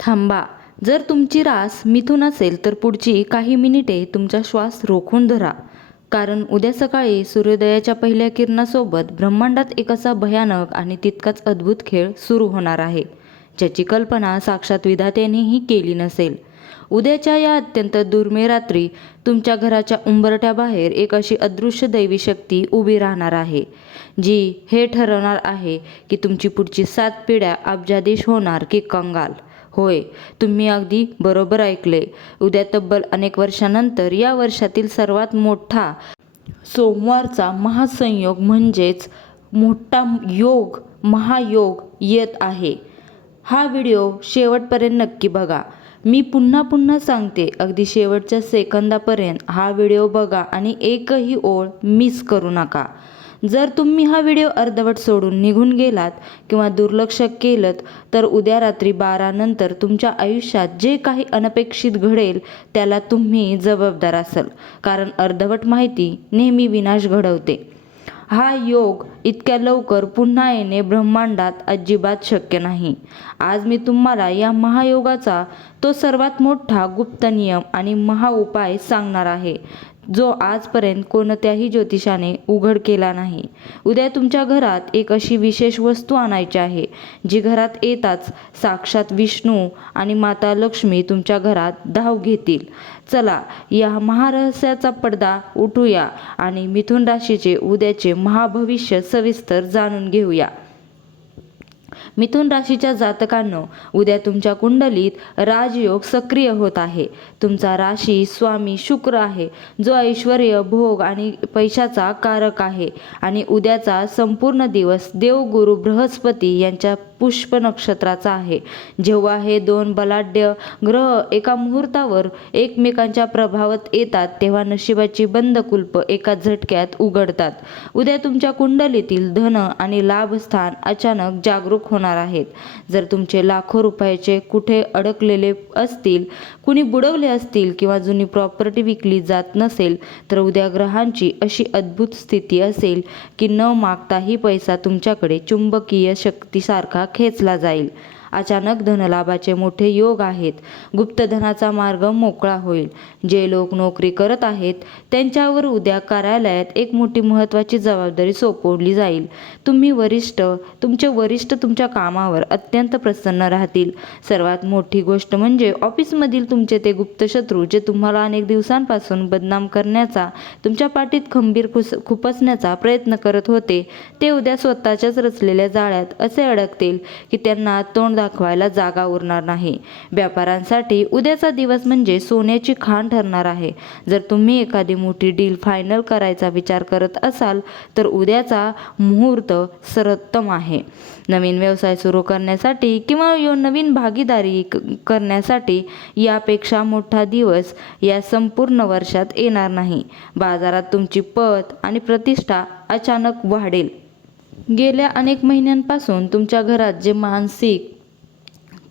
थांबा. जर तुमची रास मिथुन असेल तर पुढची काही मिनिटे तुमचा श्वास रोखून धरा. कारण उद्या सकाळी सूर्योदयाच्या पहिल्या किरणासोबत ब्रह्मांडात एक असा भयानक आणि तितकाच अद्भुत खेळ सुरू होणार आहे, ज्याची कल्पना साक्षात विधात्यानेही केली नसेल. उद्याच्या या अत्यंत दुर्मिळ रात्री तुमच्या घराच्या उंबरठ्याबाहेर एक अशी अदृश्य दैवी शक्ती उभी राहणार आहे, जी हे ठरवणार आहे की तुमची पुढची 7 पिढ्या अब्जाधीश होणार की कंगाल. होय, तुम्ही अगदी बरोबर ऐकले. उद्या तब्बल अनेक वर्षांनंतर या वर्षातील सर्वात मोठा सोमवारचा महासंयोग म्हणजेच मोठा योग, महायोग येत आहे. हा व्हिडिओ शेवटपर्यंत नक्की बघा. मी पुन्हा पुन्हा सांगते, अगदी शेवटच्या सेकंदापर्यंत हा व्हिडिओ बघा आणि एकही ओळ मिस करू नका. जर तुम्ही हा व्हिडिओ अर्धवट सोडून निघून गेलात किंवा दुर्लक्ष केलं तर उद्या रात्री 12 नंतर तुमच्या आयुष्यात जे काही अनपेक्षित घडेल त्याला तुम्ही जबाबदार असाल. कारण अर्धवट माहिती नेहमी विनाश घडवते. हा योग इतक्या लवकर पुन्हा येणे ब्रह्मांडात अजिबात शक्य नाही. आज मी तुम्हाला या महायोगाचा तो सर्वात मोठा गुप्त नियम आणि महाउपाय सांगणार आहे, जो आजपर्यंत कोणत्याही ज्योतिषाने उघड केला नाही. उद्या तुमच्या घरात एक अशी विशेष वस्तू आणायची आहे, जी घरात येताच साक्षात विष्णू आणि माता लक्ष्मी तुमच्या घरात धाव घेतील. चला, या महारहस्याचा पडदा उठूया आणि मिथुन राशीचे उद्याचे महाभविष्य सविस्तर जाणून घेऊया. मिथुन राशीच्या जातकांनो, उद्या तुमच्या कुंडलीत राजयोग सक्रिय होत आहे. तुमचा राशी स्वामी शुक्र आहे, जो ऐश्वर्य, भोग आणि पैशाचा कारक आहे. आणि उद्याचा संपूर्ण दिवस देवगुरु बृहस्पती यांच्या पुष्प नक्षत्राचा आहे. जेव्हा हे 2 बलाढ्य ग्रह एका मुहूर्तावर एकमेकांच्या प्रभावात येतात, तेव्हा नशिबाची बंद कुलप एका झटक्यात उघडतात. उद्या तुमच्या कुंडलीतील धन आणि लाभस्थान अचानक जागरूक होणार आहेत. जर तुमचे लाखो रुपयाचे कुठे अडकलेले असतील, कुणी बुडवले असतील किंवा जुनी प्रॉपर्टी विकली जात नसेल, तर उद्या ग्रहांची अशी अद्भुत स्थिती असेल की न मागताही पैसा तुमच्याकडे चुंबकीय शक्तीसारखा खेचला जाईल. अचानक धनलाभाचे मोठे योग आहेत. गुप्तधनाचा मार्ग मोकळा होईल. जे लोक नोकरी करत आहेत त्यांच्यावर उद्या कार्यालयात एक मोठी महत्त्वाची जबाबदारी सोपवली जाईल. तुमचे वरिष्ठ तुमच्या कामावर अत्यंत प्रसन्न राहतील. सर्वात मोठी गोष्ट म्हणजे ऑफिसमधील तुमचे ते गुप्त शत्रू, जे तुम्हाला अनेक दिवसांपासून बदनाम करण्याचा, तुमच्या पाठीत खंबीर खुपसण्याचा प्रयत्न करत होते, ते उद्या स्वतःच्याच रचलेल्या जाळ्यात असे अडकतील की त्यांना तोंड दाखवायला जागा उरणार नाही. व्यापाऱ्यांसाठी उद्याचा दिवस म्हणजे सोन्याची खाण ठरणार आहे. जर तुम्ही एखादी मोठी डील फायनल करायचा विचार करत असाल तर उद्याचा मुहूर्त सर्वोत्तम आहे. नवीन व्यवसाय सुरू करण्यासाठी किंवा नवीन भागीदारी करण्यासाठी यापेक्षा मोठा दिवस या संपूर्ण वर्षात येणार नाही. बाजारात तुमची पत आणि प्रतिष्ठा अचानक वाढेल. गेल्या अनेक महिन्यांपासून तुमच्या घरात जे मानसिक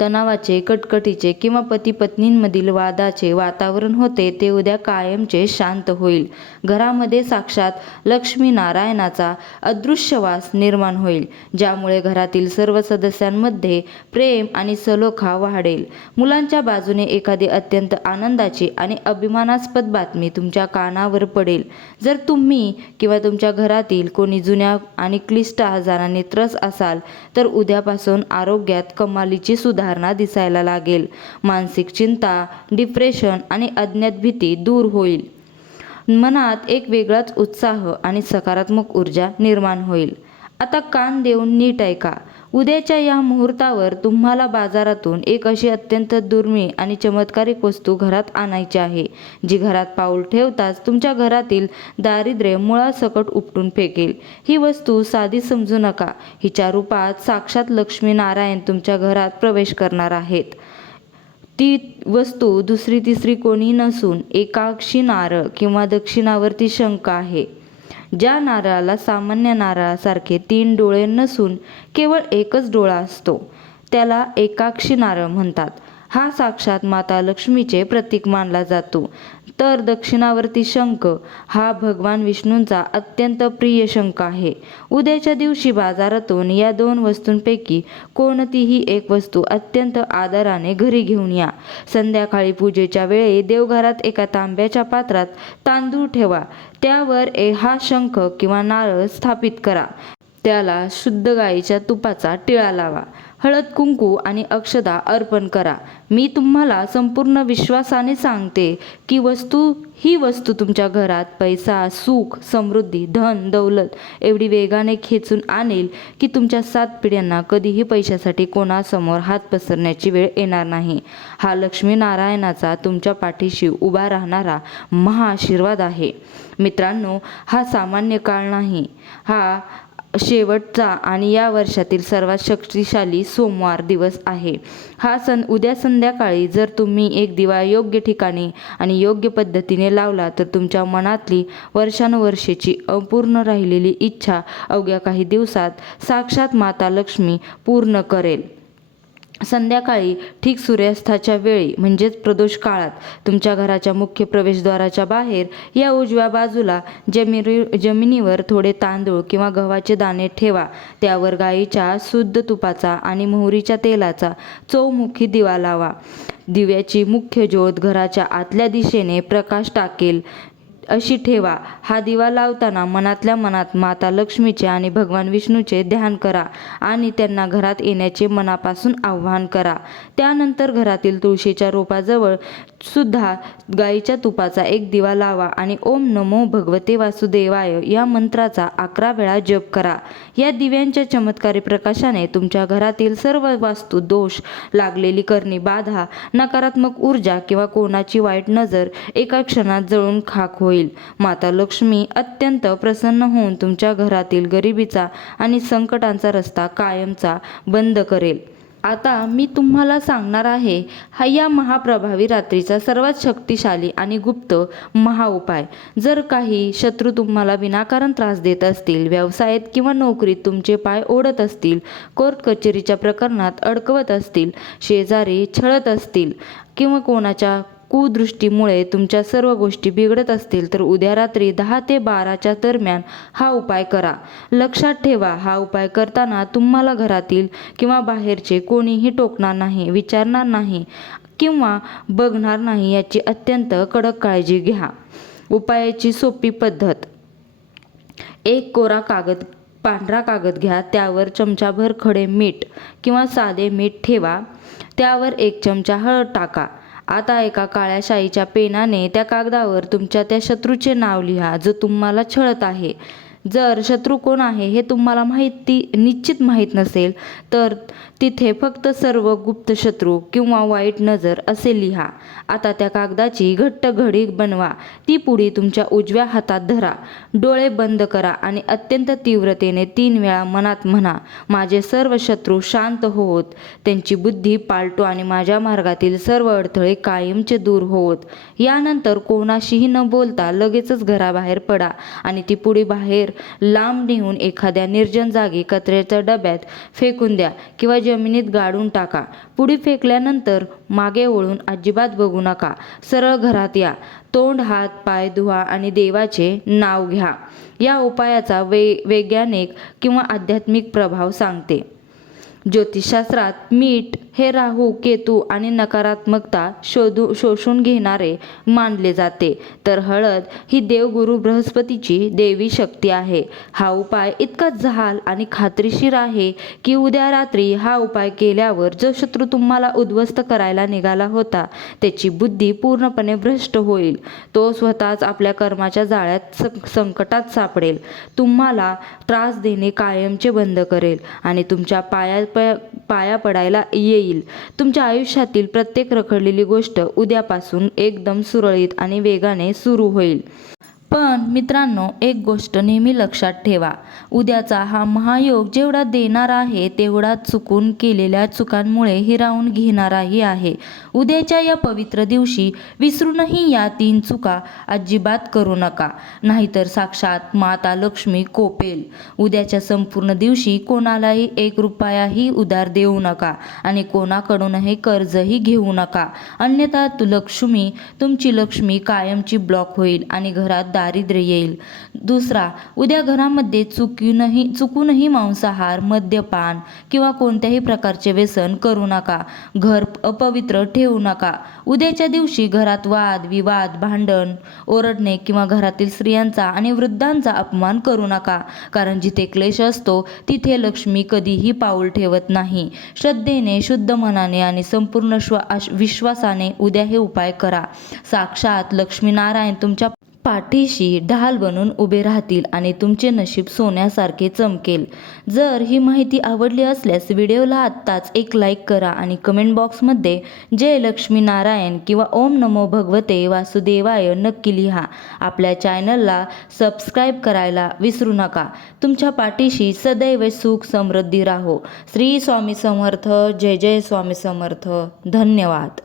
तणावाचे, कटकटीचे किंवा पती-पत्नींमधील वादाचे वातावरण होते, ते उद्या कायमचे शांत होईल. घरामध्ये साक्षात लक्ष्मीनारायणाचा अदृश्य वास निर्माण होईल, ज्यामुळे घरातील सर्व सदस्यांमध्ये प्रेम आणि सलोखा वाढेल. मुलांच्या बाजूने एखादी अत्यंत आनंदाची आणि अभिमानास्पद बातमी तुमच्या कानावर पडेल. जर तुम्ही किंवा तुमच्या घरातील कोणी जुन्या आणि क्लिष्ट आजाराने त्रस्त असाल, तर उद्यापासून आरोग्यात कमालीची सुधारणा दिसायला लागेल. मानसिक चिंता, डिप्रेशन आणि अज्ञात भीती दूर होईल. मनात एक वेगळाच उत्साह आणि सकारात्मक ऊर्जा निर्माण होईल. आता कान देऊन नीट ऐका. उद्याच्या या मुहूर्तावर तुम्हाला बाजारातून एक अशी अत्यंत दुर्मिळ आणि चमत्कारिक वस्तू घरात आणायची आहे, जी घरात पाऊल ठेवताच तुमच्या घरातील दारिद्र्य मुळासकट उपटून फेकेल. ही वस्तू साधी समजू नका. हिच्या रूपात साक्षात लक्ष्मीनारायण तुमच्या घरात प्रवेश करणार आहेत. ती वस्तू दुसरी तिसरी कोणी नसून एकाक्षी नारळ किंवा दक्षिणावर्ती शंख आहे. ज्या नारळाला सामान्य नारळासारखे 3 डोळे नसून केवळ एकच डोळा असतो, त्याला एकाक्षी नारळ म्हणतात. हा साक्षात माता लक्ष्मीचे प्रतीक मानला जातो. तर दक्षिणावर्ती शंख हा भगवान विष्णूंचा अत्यंत प्रिय शंख आहे. उद्याच्या दिवशी बाजारातून या दोन वस्तूंपैकी कोणतीही एक वस्तू अत्यंत आदराने घरी घेऊन या. संध्याकाळी पूजेच्या वेळी देवघरात एका तांब्याच्या पात्रात तांदूळ ठेवा. त्यावर हा शंख किंवा नारळ स्थापित करा. त्याला शुद्ध गाईच्या तुपाचा टिळा लावा. हळद कुंकू आणि अक्षता अर्पण करा. मी तुम्हाला संपूर्ण विश्वासाने सांगते की ही वस्तू तुमच्या घरात पैसा, सुख, समृद्धी, धन, दौलत एवढी वेगाने खेचून आणेल की तुमच्या 7 पिढ्यांना कधीही पैशासाठी कोणासमोर हात पसरण्याची वेळ येणार नाही. हा लक्ष्मीनारायणाचा तुमच्या पाठीशी उभा राहणारा महाआशीर्वाद आहे. मित्रांनो, हा सामान्य काळ नाही. हा शेवटचा आणि या वर्षातील सर्वात शक्तिशाली सोमवार दिवस आहे. हा सण उद्या संध्याकाळी जर तुम्ही एक दिवा योग्य ठिकाणी आणि योग्य पद्धतीने लावला तर तुमच्या मनातली वर्षानुवर्षेची अपूर्ण राहिलेली इच्छा अवघ्या काही दिवसात साक्षात माता लक्ष्मी पूर्ण करेल. संध्याकाळी ठीक सूर्यास्ताच्या वेळी म्हणजेच प्रदोष काळात तुमच्या घराच्या मुख्य प्रवेशद्वाराच्या बाहेर या उजव्या बाजूला जमिनीवर थोडे तांदूळ किंवा गव्हाचे दाणे ठेवा. त्यावर गाईच्या शुद्ध तुपाचा आणि मोहरीच्या तेलाचा चौमुखी दिवा लावा. दिव्याची मुख्य ज्योत घराच्या आतल्या दिशेने प्रकाश टाकेल अशी ठेवा. हा दिवा लावताना मनातल्या मनात माता लक्ष्मीचे आणि भगवान विष्णूचे ध्यान करा आणि त्यांना घरात येण्याचे मनापासून आवाहन करा. त्यानंतर घरातील तुळशीच्या रोपाजवळ सुद्धा गाईच्या तुपाचा एक दिवा लावा आणि ओम नमो भगवते वासुदेवाय या मंत्राचा 11 वेळा जप करा. या दिव्यांच्या चमत्कारी प्रकाशाने तुमच्या घरातील सर्व वास्तू दोष, लागलेली करणी बाधा, नकारात्मक ऊर्जा किंवा कोणाची वाईट नजर एका क्षणात जळून खाक होईल. माता लक्ष्मी अत्यंत प्रसन्न होऊन तुमच्या घरातील गरिबीचा आणि संकटांचा रस्ता कायमचा बंद करेल. आता मी तुम्हाला सांगणार आहे या महाप्रभावी रात्रीचा सर्वात शक्तिशाली आणि गुप्त महाउपाय. जर काही शत्रू तुम्हाला विनाकारण त्रास देत असतील, व्यवसायात किंवा नोकरीत तुमचे पाय ओढत असतील, कोर्ट कचेरीच्या प्रकरणात अडकवत असतील, शेजारी छळत असतील किंवा कोणाच्या कुदृष्टीमुळे तुमच्या सर्व गोष्टी बिघडत असतील तर उद्या रात्री 10 ते 12च्या दरम्यान हा उपाय करा. लक्षात ठेवा, हा उपाय करताना तुम्हाला घरातील किंवा बाहेरचे कोणीही टोकणार नाही, विचारणार नाही किंवा बघणार नाही याची अत्यंत कडक काळजी घ्या. उपायाची सोपी पद्धत: एक कोरा कागद, पांढरा कागद घ्या. त्यावर चमचाभर खडे मीठ किंवा साधे मीठ ठेवा. त्यावर 1 चमचा हळद टाका. आता एका काळ्या शाईच्या पेनाने त्या कागदावर तुमच्या त्या शत्रूचे नाव लिहा जो तुम्हाला छळत आहे. जर शत्रू कोण आहे हे तुम्हाला निश्चित माहीत नसेल तर तिथे फक्त सर्व गुप्त शत्रू किंवा वाईट नजर असे लिहा. आता त्या कागदाची घट्ट घडी बनवा. ती पुडी तुमच्या उजव्या हातात धरा. डोळे बंद करा आणि अत्यंत तीव्रतेने 3 वेळा मनात म्हणा, माझे सर्व शत्रू शांत होत, त्यांची बुद्धी पालटो आणि माझ्या मार्गातील सर्व अडथळे कायमचे दूर होत. यानंतर कोणाशीही न बोलता लगेचच घराबाहेर पडा आणि ती पुडी बाहेर लांब नेऊन एखाद्या निर्जन जागी कचऱ्याच्या डब्यात फेकून द्या किंवा जमिनीत गाडून टाका. पुडी फेकल्यानंतर मागे वळून अजिबात बघू नका. सरळ घरात या. तोंड, हात, पाय धुवा आणि देवाचे नाव घ्या. या उपायाचा वैज्ञानिक किंवा आध्यात्मिक प्रभाव सांगते. ज्योतिषशास्त्रात मीठ हे राहू, केतू आणि नकारात्मकता शोषून घेणारे मानले जाते, तर हळद ही देवगुरु बृहस्पतीची देवी शक्ती आहे. हा उपाय इतका जहाल आणि खात्रीशीर आहे की उद्या रात्री हा उपाय केल्यावर जो शत्रू तुम्हाला उद्ध्वस्त करायला निघाला होता त्याची बुद्धी पूर्णपणे भ्रष्ट होईल. तो स्वतःच आपल्या कर्माच्या जाळ्यात संकटात सापडेल, तुम्हाला त्रास देणे कायमचे बंद करेल आणि तुमच्या पाया पडायला येईल. तुमच्या आयुष्यातील प्रत्येक रखडलेली गोष्ट उद्यापासून एकदम सुरळीत आणि वेगाने सुरू होईल. पण मित्रांनो, एक गोष्ट नेहमी लक्षात ठेवा, उद्याचा हा महायोग जेवढा देणारा आहे तेवढाच चुकून केलेल्या चुकांमुळे हिरावून घेणाराही आहे. उद्याच्या या पवित्र दिवशी विसरूनही या 3 चुका अजिबात करू नका, नाहीतर साक्षात माता लक्ष्मी कोपेल. उद्याच्या संपूर्ण दिवशी कोणालाही 1 रुपयाही उधार देऊ नका आणि कोणाकडूनही कर्जही घेऊ नका, अन्यथा तुमची लक्ष्मी कायमची ब्लॉक होईल आणि घरात दारिद्र्य येईल. दुसरा, उद्या घरामध्ये चुकूनही मांसाहार, मद्यपान किंवा कोणत्याही प्रकारचे व्यसन करू नका. घर अपवित्र ठेवू नका. उद्याच्या दिवशी घरात वाद, विवाद, भांडण, ओरडणे किंवा घरातील स्त्रियांचा आणि वृद्धांचा अपमान करू नका, कारण जिथे क्लेश असतो तिथे लक्ष्मी कधीही पाऊल ठेवत नाही. श्रद्धेने, शुद्ध मनाने आणि संपूर्ण विश्वासाने उद्या हे उपाय करा. साक्षात लक्ष्मीनारायण तुमच्या पाठीशी ढाल बनून उभे राहतील आणि तुमचे नशीब सोन्यासारखे चमकेल. जर ही माहिती आवडली असल्यास व्हिडिओला आत्ताच एक लाईक करा आणि कमेंट बॉक्समध्ये जय लक्ष्मी नारायण किंवा ओम नमो भगवते वासुदेवाय नक्की लिहा. आपल्या चॅनलला सबस्क्राईब करायला विसरू नका. तुमच्या पाठीशी सदैव सुख समृद्धी राहो. श्री स्वामी समर्थ. जय जय स्वामी समर्थ. धन्यवाद.